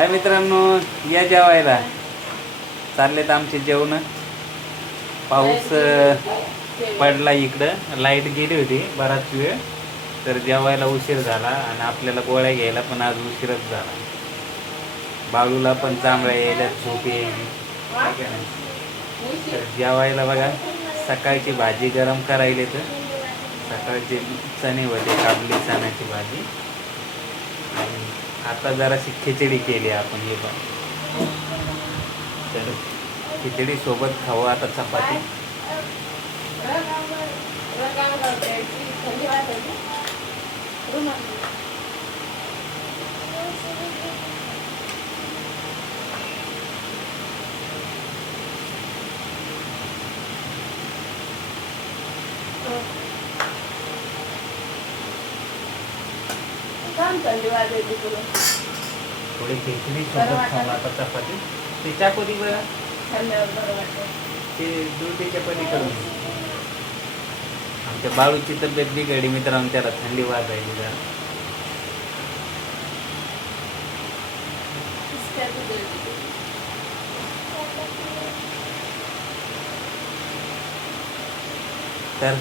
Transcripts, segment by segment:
हाय मित्रांनो, या जेवायला. चाललेत आमचे जेवण. पाऊस पडला इकडं, लाईट गेली होती बराच वेळ, तर जेवायला उशीर झाला आणि आपल्याला गोळ्या घ्यायला पण आज उशीरच झाला. बाळूला पण चांगला यायला झोप येईल. तर जेवायला बघा, सकाळची भाजी गरम करायला तर सकाळचे चणे होते, काबली चण्याची भाजी. आणि आता जराशी खिचडी केली आपण. हे पण तर खिचडी सोबत खाऊ आता चपाती. थोडी खिचडी सोबत खाऊ आता चपाती. ते चाकोरी बघा, ते ड्युटीच्या पलीकडून. आमच्या बाळूची तब्येत बिघडली मित्रांनो, त्याला थंडी वाजायची जरा. तर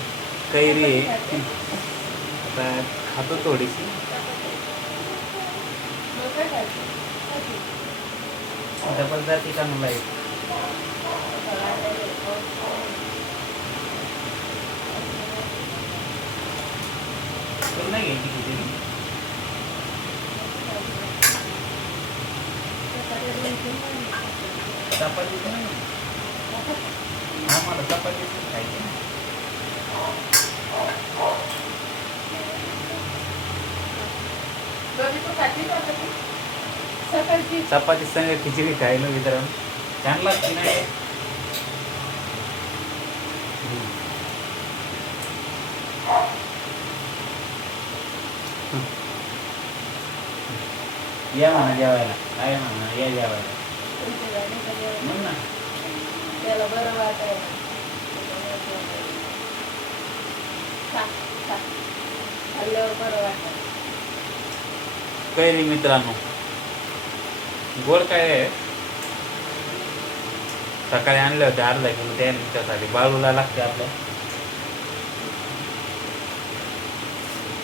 कैरी आता खातो थोडीशी. डबल जाती का मला एक नाही घ्यायची खिचडी. चपाती नाही, हा मला चपाती खायची. चपाती संग खिचडी खायला मित्रांनो छान लागते ना. या म्हणा जेवायला, काय म्हणा, या जेवायला म्हण ना. त्याला बरं वाटायला खाल्ल्यावर बरं वाटतं. कैरी मित्रांनो गोड काय आहे, सकाळी आणले होते अर्धा किलो त्यासाठी. बाळूला लागते आपल्या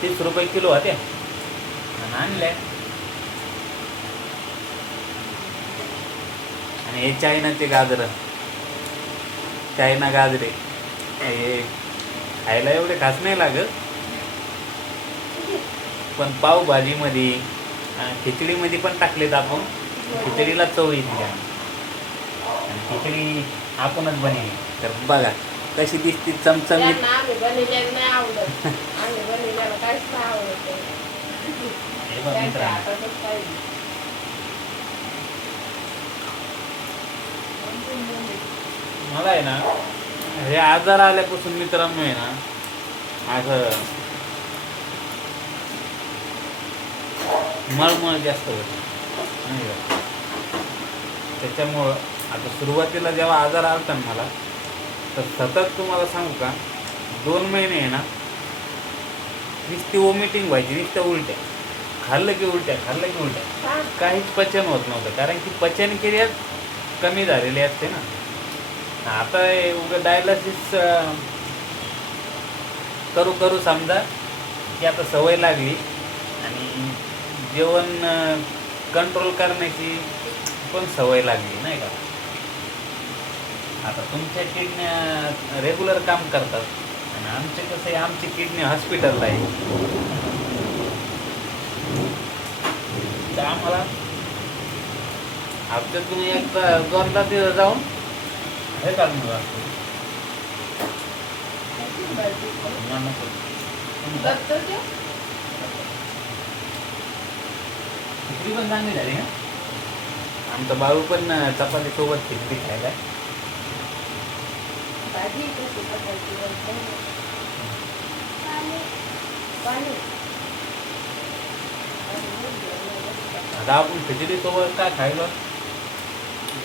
30 रुपये किलो होते आणि आणल्या. आणि हे चायनाचे गाजर, चायना गाजरे, हे खायला एवढे खास नाही लागत, पण पावभाजीमध्ये खिचडीमध्ये पण टाकलेत आपण. खिचडीला चव येते आणि खिचडी आपणच बनवली तर बघा कशी दिसते चमचमीत. मला आहे ना हे आजार आल्यापासून मित्रांनो आहे ना माझं मळमळ जास्त होते. त्याच्यामुळं आता सुरुवातीला जेव्हा आजार आलता ना मला, तर सतत तुम्हाला सांगू का 2 महिने आहे ना नुसती वॉमिटिंग व्हायची, नुसत्या उलट्या, खाल्लं की उलट्या, खाल्लं की उलट्या. काहीच पचन होत नव्हतं, कारण की पचनक्रिया कमी झालेली असते ना. आता उगा डायलिसिस करू करू समजा की आता सवय लागली आणि जेवण कंट्रोल करण्याची पण सवय लागली नाही का. आता तुमच्या किडन्या रेग्युलर काम करतात आणि आमचे कसं आहे, आमची किडनी हॉस्पिटलला आहे. तर आम्हाला हप्त्यातून एकदा दोनदा तिथं जाऊन हे काढून लागतो. खिचडी पण चांगली झाली ना. आमचं बाळू पण चपाती सोबत खिचडी खायला. आता आपण खिचडी सोबत काय खायला,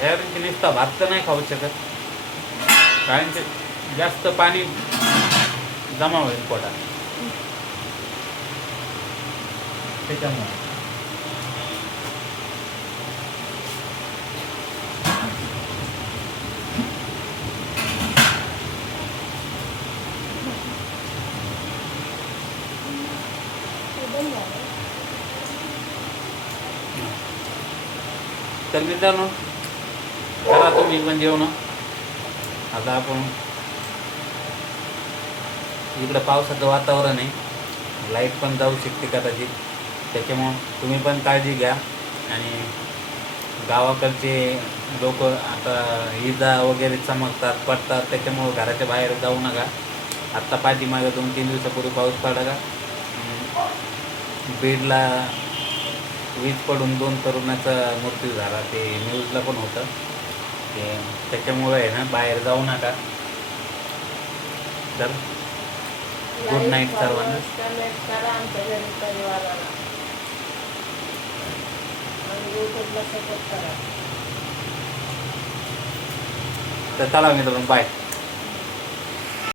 ह्याची नुसता भात तर नाही खाऊ शकत, कारण की जास्त पाणी जमा होईल पोटात. त्याच्यामुळे तर मित्रांनो करा तुम्ही पण जेवण. आता आपण इकडं पावसाचं वातावरण आहे, लाईट पण जाऊ शकते कदाचित, त्याच्यामुळं तुम्ही पण काळजी घ्या. आणि गावाकडचे लोक आता इजा वगैरे चमकतात पडतात, त्याच्यामुळं घराच्या बाहेर जाऊ नका. आत्ता पाठीमागं 2-3 दिवसापूर्वी पाऊस पडला का बीडला वीज पडून 2 तरुणाचा मृत्यू झाला, ते न्यूजला पण होतं. ते त्याच्यामुळं आहे ना बाहेर जाऊ नका. तर गुड नाईट सर्वांना. कमेंट करा आमच्या घरी परिवाराला आणि यूट्यूबला सपोर्ट करा. तर चला मित्रांनो, बाय.